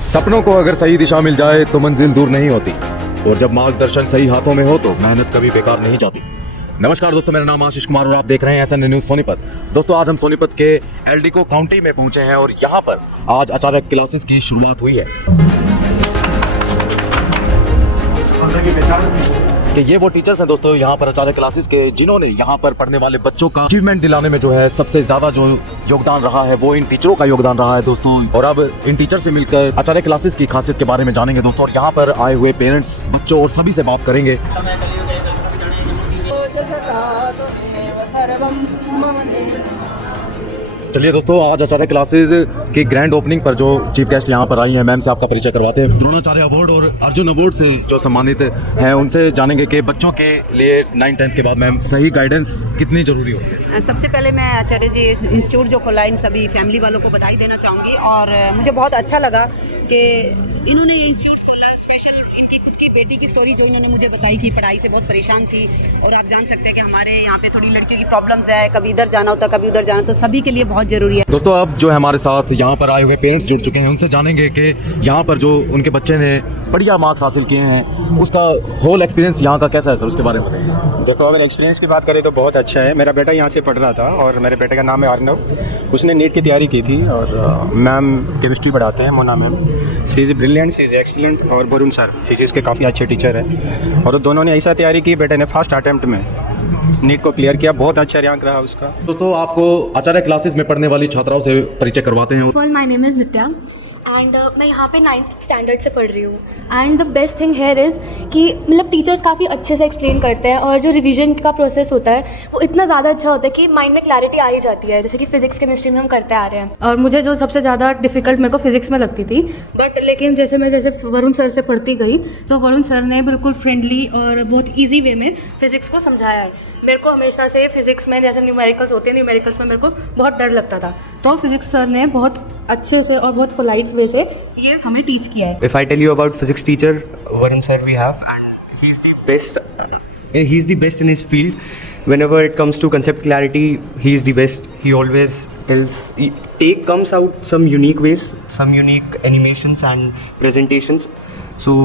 सपनों को अगर सही दिशा मिल जाए तो मंजिल दूर नहीं होती, और जब मार्गदर्शन सही हाथों में हो तो मेहनत कभी बेकार नहीं जाती। नमस्कार दोस्तों, मेरा नाम आशीष कुमार और आप देख रहे हैं एसएन न्यूज़ सोनीपत। दोस्तों, आज हम सोनीपत के एल्डिको काउंटी में पहुंचे हैं और यहाँ पर आज आचार्य क्लासेस की शुरुआत हुई है। कि ये वो टीचर्स हैं दोस्तों यहाँ पर आचार्य क्लासेस के, जिन्होंने यहाँ पर पढ़ने वाले बच्चों का अचीवमेंट दिलाने में जो है सबसे ज्यादा जो योगदान रहा है वो इन टीचरों का योगदान रहा है दोस्तों। और अब इन टीचर से मिलकर आचार्य क्लासेस की खासियत के बारे में जानेंगे दोस्तों, और यहाँ पर आए हुए पेरेंट्स, बच्चों और सभी से बात करेंगे। चलिए दोस्तों, आज आचार्य क्लासेस की ग्रैंड ओपनिंग पर जो चीफ गेस्ट यहाँ पर आई हैं, मैम से आपका परिचय करवाते हैं। द्रोणाचार्य अवार्ड और अर्जुन अवार्ड से जो सम्मानित हैं, उनसे जानेंगे कि बच्चों के लिए 9th-10th के बाद मैम सही गाइडेंस कितनी ज़रूरी हो। सबसे पहले मैं आचार्य जी इंस्टीट्यूट जो खोला, इन सभी फैमिली वालों को बधाई देना चाहूँगी। और मुझे बहुत अच्छा लगा कि इन्होंने ये इंस्टीट्यूट खोला। स्पेशल इनकी खुद की बेटी की स्टोरी जो इन्होंने मुझे बताई कि पढ़ाई से बहुत परेशान थी, और आप जान सकते हैं कि हमारे यहाँ पे थोड़ी लड़कियों की प्रॉब्लम्स है, कभी इधर जाना होता कभी उधर जाना, तो सभी के लिए बहुत ज़रूरी है। दोस्तों, अब जो है हमारे साथ यहाँ पर आए हुए पेरेंट्स जुड़ चुके हैं, उनसे जानेंगे कि यहाँ पर जो उनके बच्चे ने बढ़िया मार्क्स हासिल किए हैं, उसका होल एक्सपीरियंस यहाँ का कैसा है सर, उसके बारे में बताइए। देखो, अगर एक्सपीरियंस की बात करें तो बहुत अच्छा है। मेरा बेटा यहाँ से पढ़ रहा था और मेरे बेटे का नाम है अर्नव। उसने नीट की तैयारी की थी और मैम केमिस्ट्री पढ़ाते हैं, Mona ma'am. She is brilliant, she is excellent. और वरुण सर फिजिक्स के काफ़ी अच्छे टीचर हैं, और दोनों ने ऐसा तैयारी की, बेटे ने फर्स्ट अटैम्प्ट में नीट को क्लियर किया। बहुत अच्छा रैंक रहा उसका। दोस्तों, आपको आचार्य क्लासेस में पढ़ने वाली छात्राओं से परिचय करवाते हैं। My name is Nitya and मैं यहाँ पे 9th स्टैंडर्ड से पढ़ रही हूँ। And the best thing here is कि मतलब टीचर्स काफ़ी अच्छे से एक्सप्लेन करते हैं, और जो रिवीजन का प्रोसेस होता है वो इतना ज़्यादा अच्छा होता है कि माइंड में क्लैरिटी आ ही जाती है, जैसे कि फिजिक्स केमिस्ट्री में हम करते आ रहे हैं। और मुझे जो सबसे ज़्यादा डिफ़िकल्ट मेरे को फिजिक्स में लगती थी, बट लेकिन जैसे वरुण सर से पढ़ती गई तो वरुण सर ने बिल्कुल फ्रेंडली और बहुत ईजी वे में फिजिक्स को समझाया है। मेरे को हमेशा से फिजिक्स में जैसे न्यूमेरिकल्स होते हैं, न्यूमेरिकल्स में मेरे को बहुत डर लगता था, तो फिजिक्स सर ने बहुत अच्छे से और बहुत पोलाइट वे से ये हमें टीच किया है। If I tell you about physics teacher Varun sir we have, and he's the best in his field. Whenever it comes to concept clarity, he is the best. He always comes out some unique ways, some unique animations and presentations. So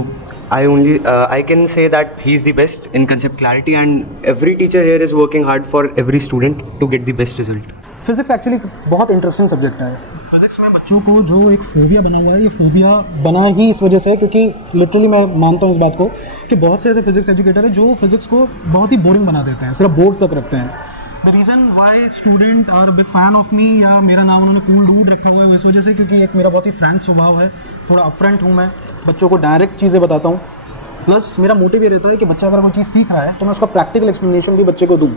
I can say that he is the best in concept clarity, and every teacher here is working hard for every student to get the best result. Physics actually बहुत interesting subject है। Physics में बच्चों को जो एक phobia बना हुआ है, ये फोबिया बना ही इस वजह से क्योंकि लिटरली मैं मानता हूँ इस बात को कि बहुत से ऐसे फिज़िक्स एजुकेटर हैं जो फिज़िक्स को बहुत ही बोरिंग बना देते हैं, सिर्फ बोर्ड तक रखते हैं। The reason why student are big fan of me, या मेरा नाम उन्होंने कूल डूड रखा हुआ है, इस वजह से क्योंकि एक मेरा बहुत ही फ्रैंक स्वभाव है, थोड़ा अपफ्रंट हूँ मैं, बच्चों को डायरेक्ट चीज़ें बताता हूँ। प्लस मेरा मोटिव ये रहता है कि बच्चा अगर कोई चीज़ सीख रहा है तो मैं उसका प्रैक्टिकल एक्सप्लेनेशन भी बच्चे को दूँ।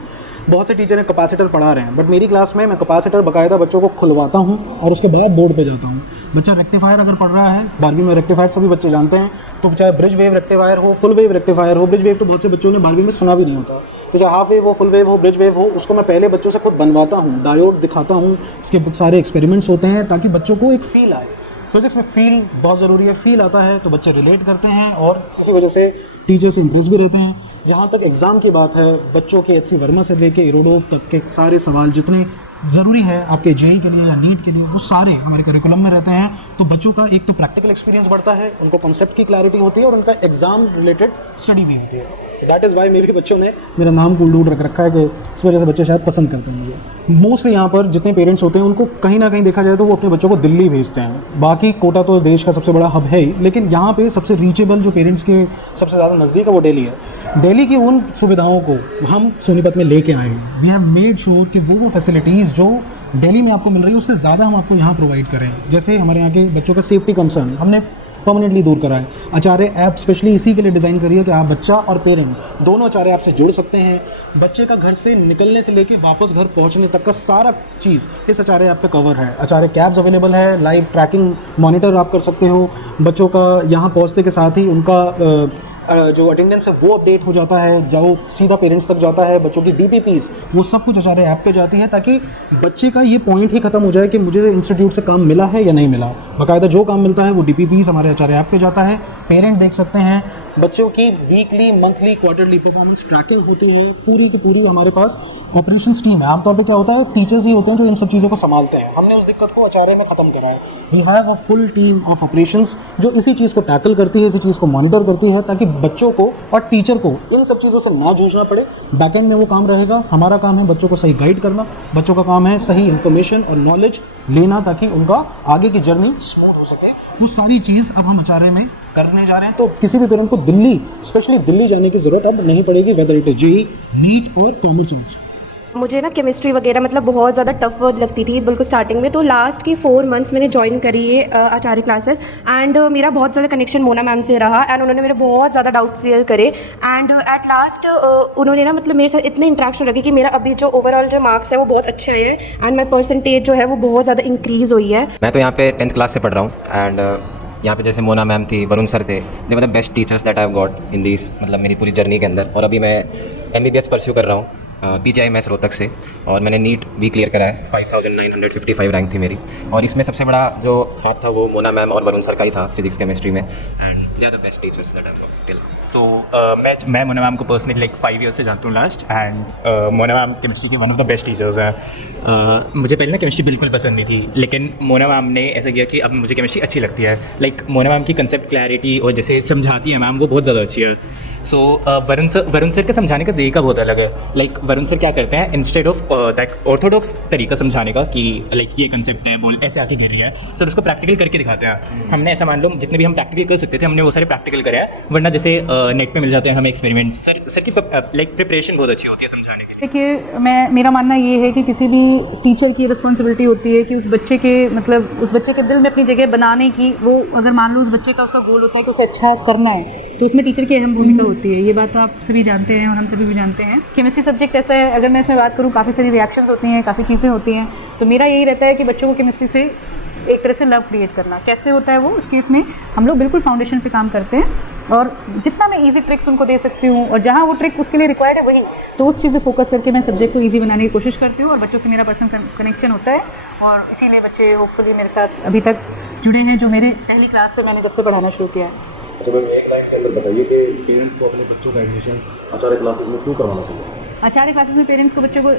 बहुत से टीचर हैं कैपेसिटर पढ़ा रहे हैं, बट मेरी क्लास में मैं कैपेसिटर बाकायदा बच्चों को खुलवाता हूँ और उसके बाद बोर्ड पे जाता हूँ। बच्चा रेक्टिफायर अगर पढ़ रहा है, 12वीं में रेक्टिफायर सभी बच्चे जानते हैं, तो चाहे ब्रिज वेव रेक्टिफायर हो, फुल वेव रेक्टिफायर हो। ब्रिज वेव तो बहुत से बच्चों ने 12वीं में सुना भी नहीं होता, तो चाहे हाफ वेव हो, फुल वेव हो, ब्रिज वेव हो, उसको मैं पहले बच्चों से खुद बनवाता हूँ, डायोड दिखाता हूँ, उसके बहुत सारे एक्सपेरिमेंट्स होते हैं ताकि बच्चों को एक फील आए। फिजिक्स में फील बहुत ज़रूरी है। फील आता है तो बच्चे रिलेट करते हैं और इसी वजह से टीचर से इम्प्रेस भी रहते हैं। जहाँ तक एग्ज़ाम की बात है, बच्चों के HC वर्मा से लेके इरोडोव तक के सारे सवाल जितने ज़रूरी है आपके JEE के लिए या नीट के लिए, वो सारे हमारे करिकुलम में रहते हैं। तो बच्चों का एक तो प्रैक्टिकल एक्सपीरियंस बढ़ता है, उनको कॉन्सेप्ट की क्लैरिटी होती है और उनका एग्ज़ाम रिलेटेड स्टडी भी होती है। दैट इज़ वाई मेरे बच्चों ने मेरा नाम कूल डूड रख रखा है कि इस वजह से बच्चे शायद पसंद करते हैं मुझे। मोस्टली यहाँ पर जितने पेरेंट्स होते हैं उनको कहीं ना कहीं देखा जाए तो वो अपने बच्चों को दिल्ली भेजते हैं। बाकी कोटा तो देश का सबसे बड़ा हब है ही, लेकिन यहाँ पे सबसे रीचेबल जो पेरेंट्स के सबसे ज़्यादा नज़दीक है वो दिल्ली है। दिल्ली की उन सुविधाओं को हम सोनीपत में लेके आए हैं। वी हैव मेड श्योर कि वो फैसिलिटीज़ जो दिल्ली में आपको मिल रही है उससे ज़्यादा हम आपको यहाँ प्रोवाइड करें। जैसे हमारे यहाँ के बच्चों का सेफ्टी कंसर्न हमने परमानेंटली दूर करा है। आचार्य ऐप स्पेशली इसी के लिए डिज़ाइन करी है कि आप बच्चा और पेरेंट दोनों आचार्य ऐप से जुड़ सकते हैं। बच्चे का घर से निकलने से लेके वापस घर पहुंचने तक का सारा चीज़ इस आचार्य ऐप पे कवर है। आचार्य कैब्स अवेलेबल है, लाइव ट्रैकिंग मॉनिटर आप कर सकते हो। बच्चों का यहाँ पहुँचने के साथ ही उनका जो अटेंडेंस है वो अपडेट हो जाता है, जो सीधा पेरेंट्स तक जाता है। बच्चों की DPPs वो सब कुछ आचार्य ऐप पे जाती है ताकि बच्चे का ये पॉइंट ही खत्म हो जाए कि मुझे इंस्टीट्यूट से काम मिला है या नहीं मिला। बाकायदा जो काम मिलता है वो DPPs हमारे आचार्य ऐप पे जाता है। पेरेंट देख सकते हैं, बच्चों की weekly, monthly, quarterly performance tracking होती है। पूरी की पूरी हमारे पास ऑपरेशंस टीम है। आमतौर पे क्या होता है, टीचर्स ही होते हैं जो इन सब चीज़ों को संभालते हैं। हमने उस दिक्कत को आचार्य में ख़त्म करा है। We have a full team of operations जो इसी चीज़ को टैकल करती है, इसी चीज़ को मॉनिटर करती है, ताकि बच्चों को और टीचर को इन सब चीज़ों से ना जूझना पड़े। बैकएंड में वो काम रहेगा। हमारा काम है बच्चों को सही गाइड करना, बच्चों का काम है सही इन्फॉर्मेशन और नॉलेज लेना, ताकि उनका आगे की जर्नी स्मूथ हो सके। वो सारी चीज़ अब हम आचार्य में करने जा रहे हैं। तो किसी भी पेरेंट को दिल्ली, स्पेशली दिल्ली जाने की ज़रूरत अब नहीं पड़ेगी, whether it is JEE, NEET और कॉमर्स। मुझे ना केमिस्ट्री वगैरह मतलब बहुत ज़्यादा टफ लगती थी बिल्कुल स्टार्टिंग में। तो लास्ट के 4 मंथ्स मैंने ज्वाइन करी है आचार्य क्लासेस, एंड मेरा बहुत ज़्यादा कनेक्शन मोना मैम से रहा, एंड उन्होंने मेरे बहुत ज़्यादा डाउट्स क्लियर करे, एंड एट लास्ट उन्होंने ना मतलब मेरे साथ इतने इंट्रैक्शन रखे कि मेरा अभी जो ओवरऑल जो मार्क्स है वो बहुत अच्छे आए हैं, एंड माई परसेंटेज जो है वो बहुत ज़्यादा इंक्रीज़ हुई है। मैं तो यहाँ पे 10th क्लास से पढ़ रहा हूँ, एंड यहाँ पे जैसे मोना मैम थी, वरुण सर थे, they were the best teachers that I have got in this, मतलब मेरी पूरी जर्नी के अंदर। और अभी मैं MBBS परस्यू कर रहा हूँ PGIMS रोहतक से, और मैंने नीट भी क्लियर करा है। 5955 रैंक थी मेरी, और इसमें सबसे बड़ा जो हाथ था वो मोना मैम और वरुण सर का ही था फिजिक्स केमिस्ट्री में, and they are the best teachers that I have got till. So मैं मोना मैम को पर्सनली लाइक 5 ईयर्स से जानता हूँ last, and Mona ma'am chemistry के one of the best teachers हैं। मुझे पहले ना केमिस्ट्री बिल्कुल पसंद नहीं थी, लेकिन मोना मैम ने ऐसा किया कि अब मुझे केमिस्ट्री अच्छी लगती है। लाइक मोना मैम की कंसेप्ट क्लैरिटी और जैसे समझाती है मैम, वो बहुत ज़्यादा अच्छी है। सो वरुण सर का समझाने का तरीका बहुत अलग है। लाइक वरुण सर क्या करते हैं, इंस्टेड ऑफ दैट ऑर्थोडॉक्स तरीका समझाने का कि लाइक ये कंसेप्ट है, बोल ऐसे आके गिर रही है, सर उसको प्रैक्टिकल करके दिखाते हैं। हमने ऐसा मान लो जितने भी हम प्रैक्टिकल कर सकते थे हमने वो सारे प्रैक्टिकल करे हैं, वरना जैसे नेट पे मिल जाते हैं हमें एक्सपेरिमेंट्स। सर की लाइक प्रिपरेशन बहुत अच्छी होती है समझाने की। देखिए, मेरा मानना ये है कि किसी भी टीचर की रिस्पॉन्सिबिलिटी होती है कि उस बच्चे के मतलब उस बच्चे के दिल में अपनी जगह बनाने की, वो अगर मान लो उस बच्चे का उसका गोल होता है कि उसे अच्छा करना है, तो उसमें टीचर की अहम भूमिका होती है। ये बात आप सभी जानते हैं और हम सभी भी जानते हैं। केमिस्ट्री सब्जेक्ट ऐसा है, अगर मैं इसमें बात करूँ, काफ़ी सारी रिएक्शंस होती हैं, काफ़ी चीज़ें होती हैं। तो मेरा यही रहता है कि बच्चों को केमिस्ट्री से एक तरह से लव क्रिएट करना। कैसे होता है वो, उस केस में हम लोग बिल्कुल फाउंडेशन पे काम करते हैं, और जितना मैं इजी ट्रिक्स उनको दे सकती हूँ और जहाँ वो ट्रिक उसके लिए रिक्वायर्ड है वही, तो उस चीज़ पे फोकस करके मैं सब्जेक्ट को इजी बनाने की कोशिश करती हूँ, और बच्चों से मेरा पर्सनल कनेक्शन होता है, और इसीलिए बच्चे होपफुली मेरे साथ अभी तक जुड़े हैं, जो मेरे पहली क्लास से मैंने जब से पढ़ाना शुरू किया है। अच्छा मैम, एक लाइन के अंदर बताइए कि पेरेंट्स को अपने बच्चों का एडमिशन आचार्य क्लासेस में क्यों करवाना चाहिए? आचार्य क्लासेस में पेरेंट्स को बच्चों को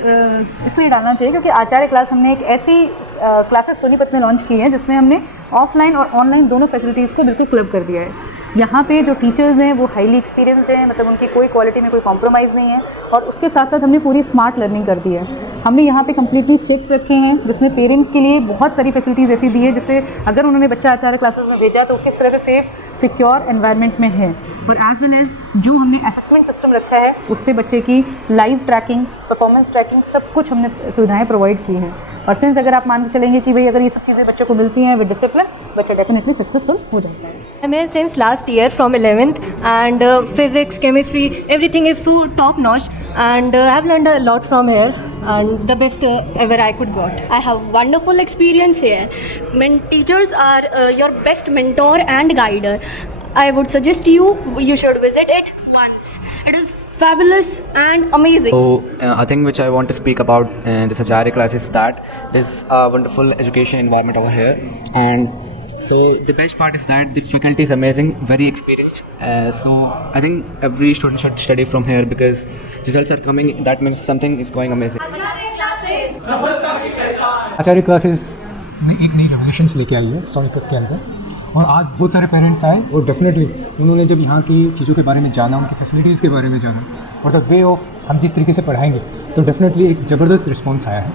इसलिए डालना चाहिए क्योंकि आचार्य क्लास हमने एक ऐसी क्लासेस सोनीपत में लॉन्च की है जिसमें हमने ऑफलाइन और ऑनलाइन दोनों फैसिलिटीज़ को बिल्कुल क्लब कर दिया है। यहाँ पे जो टीचर्स हैं वो हाईली एक्सपीरियंस्ड हैं, मतलब उनकी कोई क्वालिटी में कोई कॉम्प्रोमाइज़ नहीं है, और उसके साथ साथ हमने पूरी स्मार्ट लर्निंग कर दी है। हमने यहाँ पे कम्प्लीटली चेक्स रखे हैं जिसमें पेरेंट्स के लिए बहुत सारी फैसिलिटीज़ ऐसी दी है जिससे अगर उन्होंने बच्चा आचार्य क्लासेस में भेजा तो किस तरह से सेफ सिक्योर एनवायरनमेंट में है, और एज वेल एज जो हमने असेसमेंट सिस्टम रखा है उससे बच्चे की लाइव ट्रैकिंग, परफॉर्मेंस ट्रैकिंग, सब कुछ हमने सुविधाएं प्रोवाइड की हैं। और सिंस अगर आप मान के चलेंगे कि भाई अगर ये सब चीज़ें बच्चे को मिलती हैं विद डिसिप्लिन, बच्चा डेफिनेटली सक्सेसफुल हो जाता है। मैं since last year from 11th, and physics, chemistry, everything is so top notch, and I've learned a lot from here, and the best ever I could got. I have wonderful experience here. Teachers are your best mentor and guider. I would suggest you should visit it once. It is fabulous and amazing. So a thing which I want to speak about in this Acharya class is that there's a wonderful education environment over here, and so the best part is that the faculty is amazing, very experienced. So I think every student should study from here because results are coming. That means something is going amazing. Acharya classes में एक नई revolutions लेके आई है सोनीपत के अंदर, और आज बहुत सारे पेरेंट्स आए और डेफिनेटली उन्होंने जब यहाँ की चीज़ों के बारे में जाना, उनकी फैसिलिटीज़ के बारे में जाना, और द वे ऑफ हम जिस तरीके से पढ़ाएंगे, तो डेफिनेटली एक ज़बरदस्त रिस्पॉन्स आया है।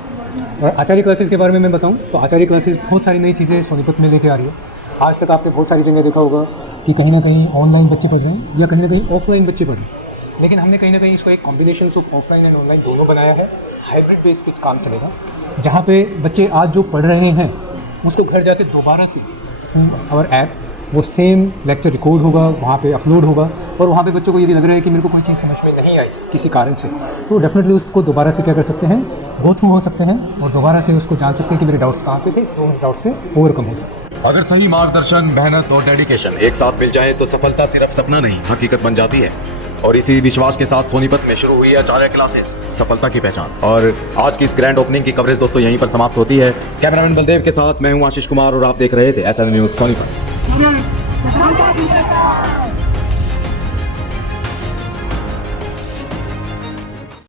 और आचार्य क्लासेस के बारे में मैं बताऊं तो आचार्य क्लासेस बहुत सारी नई चीज़ें सोनीपत में लेके आ रही है। आज तक आपने बहुत सारी जगह देखा होगा कि कहीं ना कहीं ऑनलाइन बच्चे पढ़ रहे हैं या कहीं ना कहीं ऑफलाइन बच्चे पढ़ रहे हैं, लेकिन हमने कहीं ना कहीं इसको एक combination of offline and online दोनों बनाया है। हाइब्रिड बेस पे काम चलेगा, जहाँ पे बच्चे आज जो पढ़ रहे हैं उसको घर जाके दोबारा से और ऐप वो सेम लेक्चर रिकॉर्ड होगा, वहाँ पे अपलोड होगा, और वहाँ पे बच्चों को यदि लग रहा है कि मेरे को कोई चीज़ समझ में नहीं आई किसी कारण से, तो डेफिनेटली उसको दोबारा से क्या कर सकते हैं, गो थ्रू हो सकते हैं और दोबारा से उसको जान सकते हैं कि मेरे डाउट्स कहाँ पे थे, तो उन डाउट्स से ओवरकम हो सकते हैं। अगर सही मार्गदर्शन, मेहनत और डेडिकेशन एक साथ मिल जाए तो सफलता सिर्फ सपना नहीं, हकीकत बन जाती है। और इसी विश्वास के साथ सोनीपत में शुरू हुई है आचार्य क्लासेस, सफलता की पहचान। और आज की इस ग्रैंड ओपनिंग की कवरेज दोस्तों यहीं पर समाप्त होती है। कैमरामैन बलदेव के साथ मैं हूं आशीष कुमार और आप देख रहे थे SMN न्यूज़ सोनीपत। माता पिता